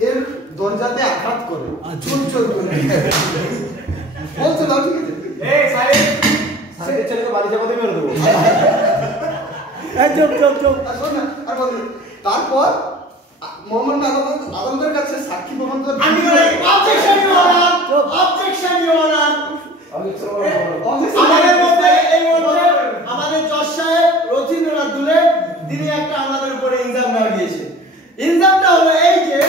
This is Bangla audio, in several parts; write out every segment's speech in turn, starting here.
এর দরজাতে আঘাত করে চোর চোর করে বলছে দাও ঠিক আছে এই সাহেব সাহেব ছেলেকে বাড়ি যাবো দিয়ে মেরে দেবো এই চুপ চুপ চুপ শোন না আর বল তারপর মোহাম্মদ আলমদের কাছে সাক্ষী প্রমাণ করে আমি বলি objection your honour objection your honour আমাদের মধ্যে এই মুহূর্তে আমাদের জজ সাহেব রথীন্দ্রনাথ দুলে তিনি একটা আমাদের উপরে ইলজাম লাগিয়েছে ইলজামটা হলো এই যে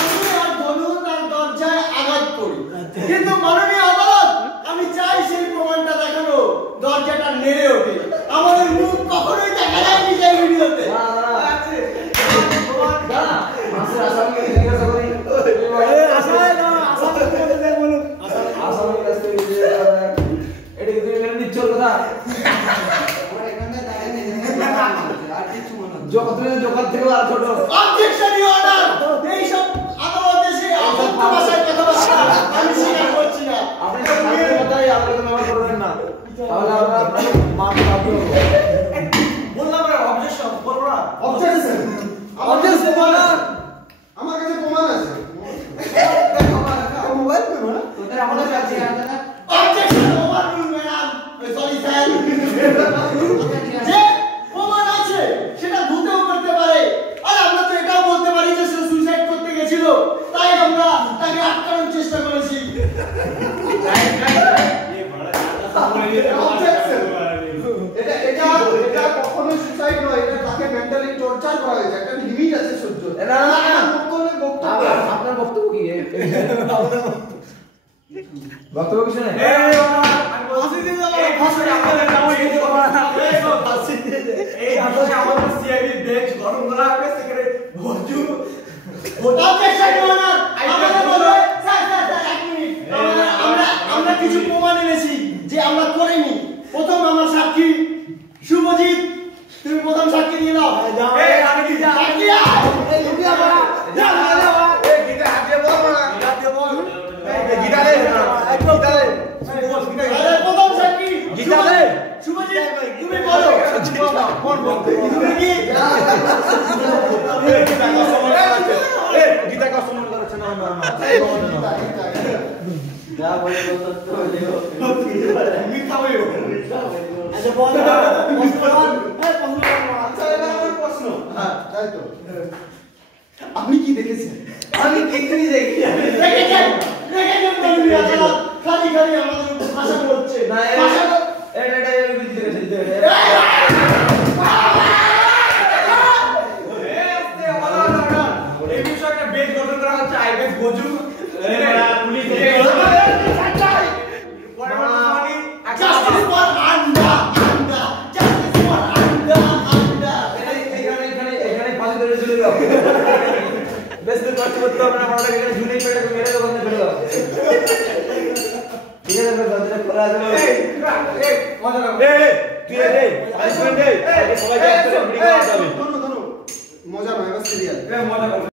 আমি আর ধনু তার দরজায় আঘাত করি কিন্তু মাননীয় আদালত আমি চাই সেই প্রমাণটা দেখানো দরজাটা নেড়ে ওঠে আমাদের মুখ কখনোই দেখা যায়নি সেই ভিডিওতে মাসের আসামিকে জিজ্ঞাসা করি এই আসামে না আসামে বলে দে বলুন আসামির কাছ থেকে এটা কি তুমি মেনে নিচ্ছ কথা আমার এখানে দাঁড়িয়ে আর কিছু মনে হয় তুমি জোকার থেকে আর ছোট অবজেকশন ইওর অনার এই সব আদালতে সেই অসত্য ভাষায় কথাবার্তা আমি স্বীকার করছি না আপনি তো সামনে কথাই আপনি তো ব্যবহার করবেন না তাহলে আমরা আপনাকে মাফ করব বললাম না অবজেকশন করব না অবজেকশন আমার কাছে প্রমাণ আছে মোবাইল করো না তোদের আমাদের কাছে আছে না objection overrule madam sorry sir যে প্রমাণ আছে সেটা ভূতেও করতে পারে আর আমরা তো এটাও বলতে পারি যে সে সুইসাইড করতে গেছিল তাই আমরা তাকে আটকানোর চেষ্টা করেছি এটা কখনো সুসাইড নয় এটা তাকে মেন্টালি টর্চার করা হয়েছে একটা লিমিট আছে সহ্য না আপনার বক্তব্য কি বক্তব্য কিছু নেই এই ভাষণে আমাদের নাম লিখে দেবো এই ভাষণে আমাদের সিআইডি বেঞ্চ গঠন করা হবে সেখানে ভজু অবজেকশন ওনার আমাদের বলে স্যার এক মিনিট আমরা কিছু প্রমাণ এনেছি যে আমরা করিনি প্রথম আমার সাক্ষী শুভজিৎ তুমি প্রথম সাক্ষী নিয়ে নাও এই আমি কি সাক্ষী এই লুকিয়া বড়া যা এই গিটা হাত দিয়ে বল না হাত দিয়ে বল এই গিটা দে আরে প্রথম সাক্ষী গিটা দে শুভজিৎ তুমি বলো কোন বলতে তুমি কি এই গিটা কা সম্মান করছ না যা বলে তো মিথ্যা বলিও আচ্ছা বল আচ্ছা এটা আমার প্রশ্ন হ্যাঁ তাই তো আপনি কি দেখেছেন আমি কিছুই দেখি দেখেছেন তুমি আদালত খালি আমাদের উপর ভাষা করছে না ভাষা এটা বুঝতে গেছি এই বিষয়টা বেঞ্চ গঠন করা হচ্ছে আইবেস বজু police Justice for Anda. Justice for Anda. এখানে পাঁচ ধরে ঝুলে দাও বেশ তো কষ্ট করতে হবে না আমরা এখানে ঝুলে পেটে মেরে দোকান থেকে ফেলে দাও ঠিক আছে দরজাটা খোলা আছে এই মজা করো তুই এই পানিশমেন্ট দে সবাই যাচ্ছে ধরো মজা নয় সিরিয়াল মজা করো